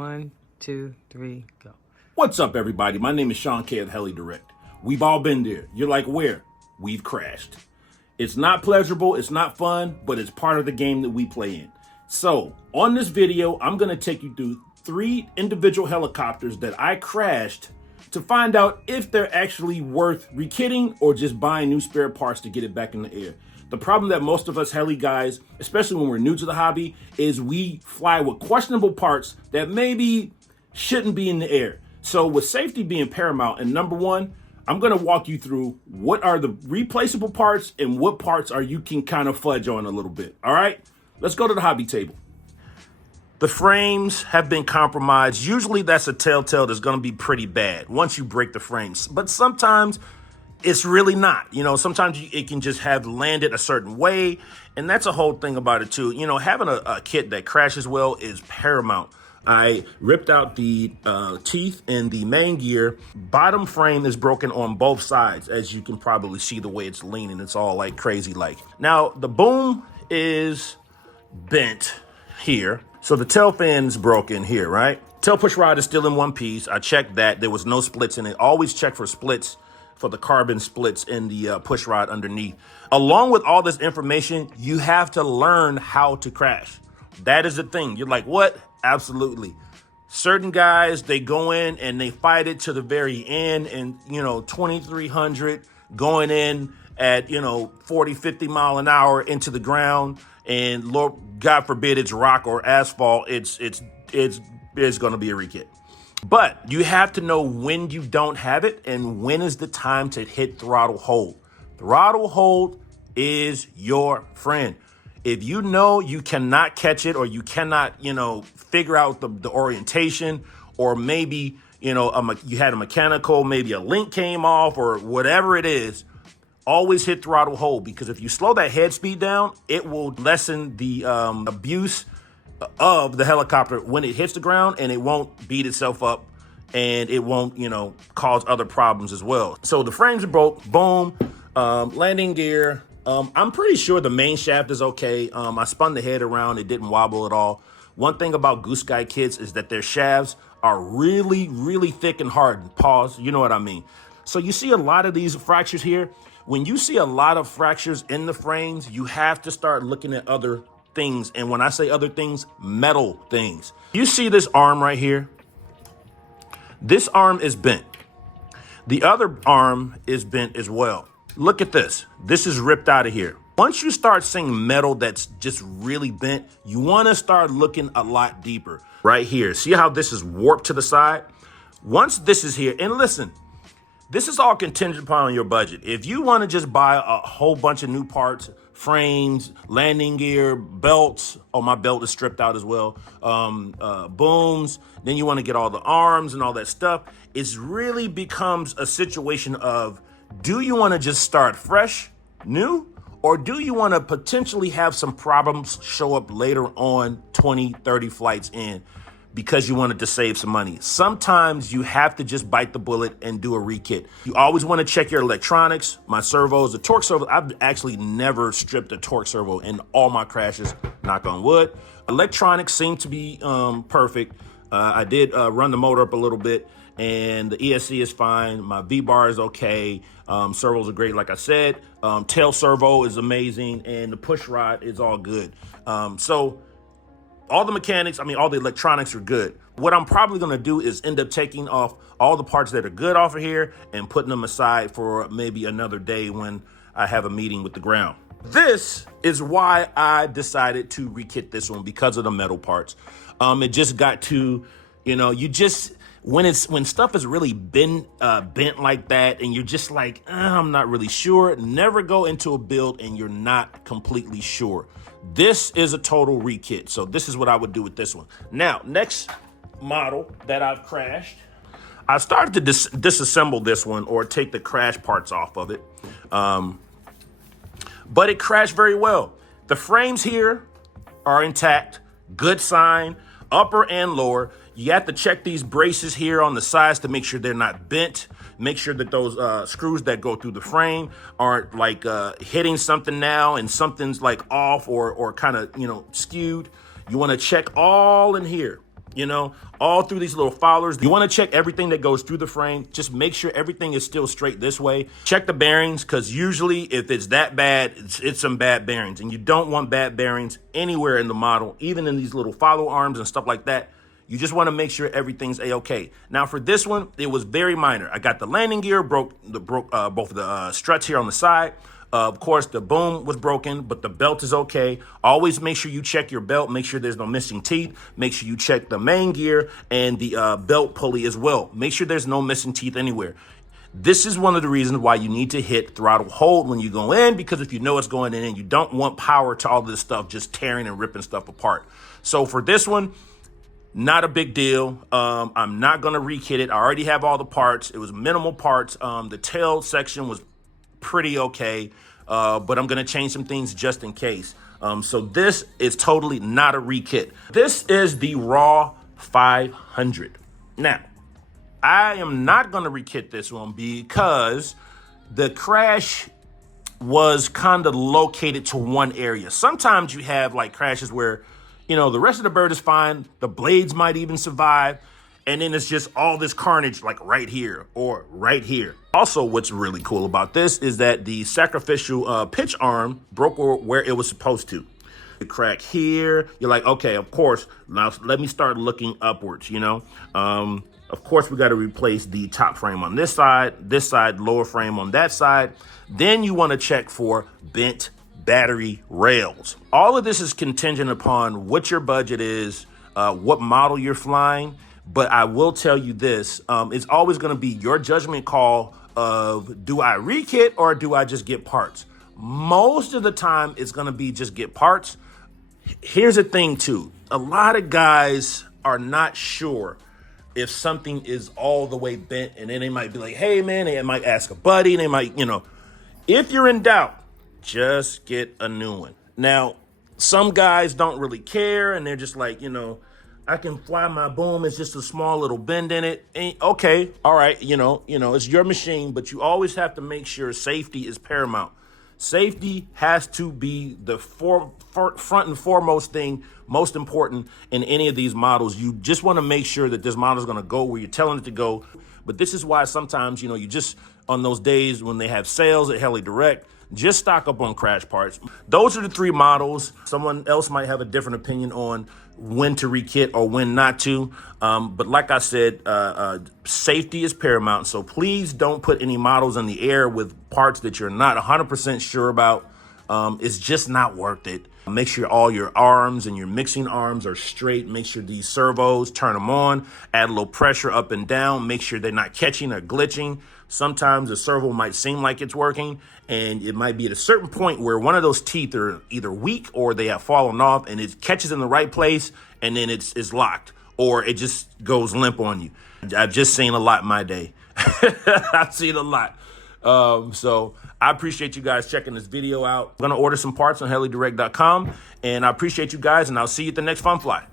One, two, three, go. What's up, everybody? My name is Sean K of Heli Direct. We've all been there. You're like, where? We've crashed. It's not pleasurable, it's not fun, but it's part of the game that we play in. So, on this video, I'm going to take you through 3 individual helicopters that I crashed to find out if they're actually worth rekitting or just buying new spare parts to get it back in the air. The problem that most of us heli guys, especially when we're new to the hobby, is we fly with questionable parts that maybe shouldn't be in the air. So with safety being paramount, and number one, I'm gonna walk you through what are the replaceable parts and what parts are you can kind of fudge on a little bit. All right, let's go to the hobby table. The frames have been compromised. Usually that's a telltale that's gonna be pretty bad once you break the frames. But sometimes it's really not. You know, sometimes it can just have landed a certain way. And that's a whole thing about it too. You know, having a kit that crashes well is paramount. I ripped out the teeth in the main gear. Bottom frame is broken on both sides. As you can probably see the way it's leaning, it's all like crazy like. Now the boom is bent here. So the tail fin's broken here, right? Tail push rod is still in one piece. I checked that. There was no splits in it. Always check for splits, for the carbon splits in the push rod underneath. Along with all this information, you have to learn how to crash. That is the thing. You're like, what? Absolutely. Certain guys, they go in and they fight it to the very end and, 2,300 going in at, 40, 50 mile an hour into the ground. And Lord, God forbid it's rock or asphalt. It's going to be a rekit. But you have to know when you don't have it and when is the time to hit throttle hold. Throttle hold is your friend. If you know you cannot catch it or you cannot, figure out the orientation, or maybe, you had a mechanical, maybe a link came off or whatever it is, always hit throttle hold, because if you slow that head speed down, it will lessen the abuse of the helicopter when it hits the ground, and it won't beat itself up and it won't, cause other problems as well. So the frames are broke, boom, landing gear. I'm pretty sure the main shaft is okay. I spun the head around, it didn't wobble at all. One thing about Goose Guy kits is that their shafts are really, really thick and hard. Pause, you know what I mean. So you see a lot of these fractures here. When you see a lot of fractures in the frames, you have to start looking at other things. And when I say other things, metal things. You see this arm right here? This arm is bent. The other arm is bent as well. Look at this. This is ripped out of here. Once you start seeing metal that's just really bent, you want to start looking a lot deeper. Right here. See how this is warped to the side? Once this is here, and listen, this is all contingent upon your budget. If you want to just buy a whole bunch of new parts, frames, landing gear, belts. Oh, my belt is stripped out as well. Booms. Then you want to get all the arms and all that stuff. It really becomes a situation of, do you want to just start fresh, new? Or do you want to potentially have some problems show up later on 20, 30 flights in because you wanted to save some money? Sometimes you have to just bite the bullet and do a rekit. You always want to check your electronics, my servos, the torque servo. I've actually never stripped a torque servo in all my crashes, knock on wood. Electronics seem to be perfect. I did run the motor up a little bit, and the ESC is fine. My V-bar is okay. Servos are great, like I said. Tail servo is amazing, and the push rod is all good. So all the mechanics, all the electronics are good. What I'm probably gonna do is end up taking off all the parts that are good off of here and putting them aside for maybe another day when I have a meeting with the ground. This is why I decided to rekit this one, because of the metal parts. It just got to, when stuff is really bent like that and you're just like, I'm not really sure, never go into a build and you're not completely sure. This is a total rekit. So this is what I would do with this one. Now, next model that I've crashed, I started to disassemble this one, or take the crash parts off of it. But it crashed very well. The frames here are intact, good sign, upper and lower. You have to check these braces here on the sides to make sure they're not bent. Make sure that those screws that go through the frame aren't like hitting something now and something's like off or kind of, skewed. You want to check all in here. you know, all through these little followers. You want to check everything that goes through the frame. Just make sure everything is still straight this way. Check the bearings, because usually if it's that bad, it's some bad bearings. And you don't want bad bearings anywhere in the model, even in these little follow arms and stuff like that. You just want to make sure everything's A-okay. Now for this one, it was very minor. I got the landing gear, broke both of the struts here on the side. Of course, the boom was broken, but the belt is okay. Always make sure you check your belt. Make sure there's no missing teeth. Make sure you check the main gear and the belt pulley as well. Make sure there's no missing teeth anywhere. This is one of the reasons why you need to hit throttle hold when you go in, because if you know it's going in, you don't want power to all this stuff just tearing and ripping stuff apart. So for this one, not a big deal. I'm not going to rekit it. I already have all the parts. It was minimal parts. The tail section was pretty okay, but I'm going to change some things just in case. So this is totally not a rekit. This is the Raw 500. Now, I am not going to rekit this one because the crash was kind of located to one area. Sometimes you have like crashes where, you know, the rest of the bird is fine. The blades might even survive. And then it's just all this carnage like right here or right here. Also, what's really cool about this is that the sacrificial pitch arm broke where it was supposed to. The crack here, you're like, okay, of course, now let me start looking upwards, you know? Of course, we got to replace the top frame on this side, lower frame on that side. Then you want to check for bent battery rails. All of this is contingent upon what your budget is, what model you're flying. But I will tell you this, it's always going to be your judgment call of, do I rekit or do I just get parts? Most of the time, it's going to be just get parts. Here's the thing, too. A lot of guys are not sure if something is all the way bent, and then they might be like, hey, man, they might ask a buddy, and they might, you know, if you're in doubt, just get a new one. Now, some guys don't really care, and they're just like, you know, I can fly my boom. It's just a small little bend in it. Okay, all right, you know, it's your machine, but you always have to make sure safety is paramount. Safety has to be the front and foremost thing, most important in any of these models. You just want to make sure that this model is going to go where you're telling it to go. But this is why sometimes, you know, you just, on those days when they have sales at Heli Direct, just stock up on crash parts. Those are the three models. Someone else might have a different opinion on when to rekit or when not to. But like I said, safety is paramount. So please don't put any models in the air with parts that you're not 100% sure about. It's just not worth it. Make sure all your arms and your mixing arms are straight. Make sure these servos, turn them on, add a little pressure up and down. Make sure they're not catching or glitching. Sometimes the servo might seem like it's working, and it might be at a certain point where one of those teeth are either weak or they have fallen off, and it catches in the right place, and then it's locked, or it just goes limp on you. I've just seen a lot in my day. I've seen a lot. So I appreciate you guys checking this video out. I'm going to order some parts on helidirect.com, and I appreciate you guys, and I'll see you at the next Fun Fly.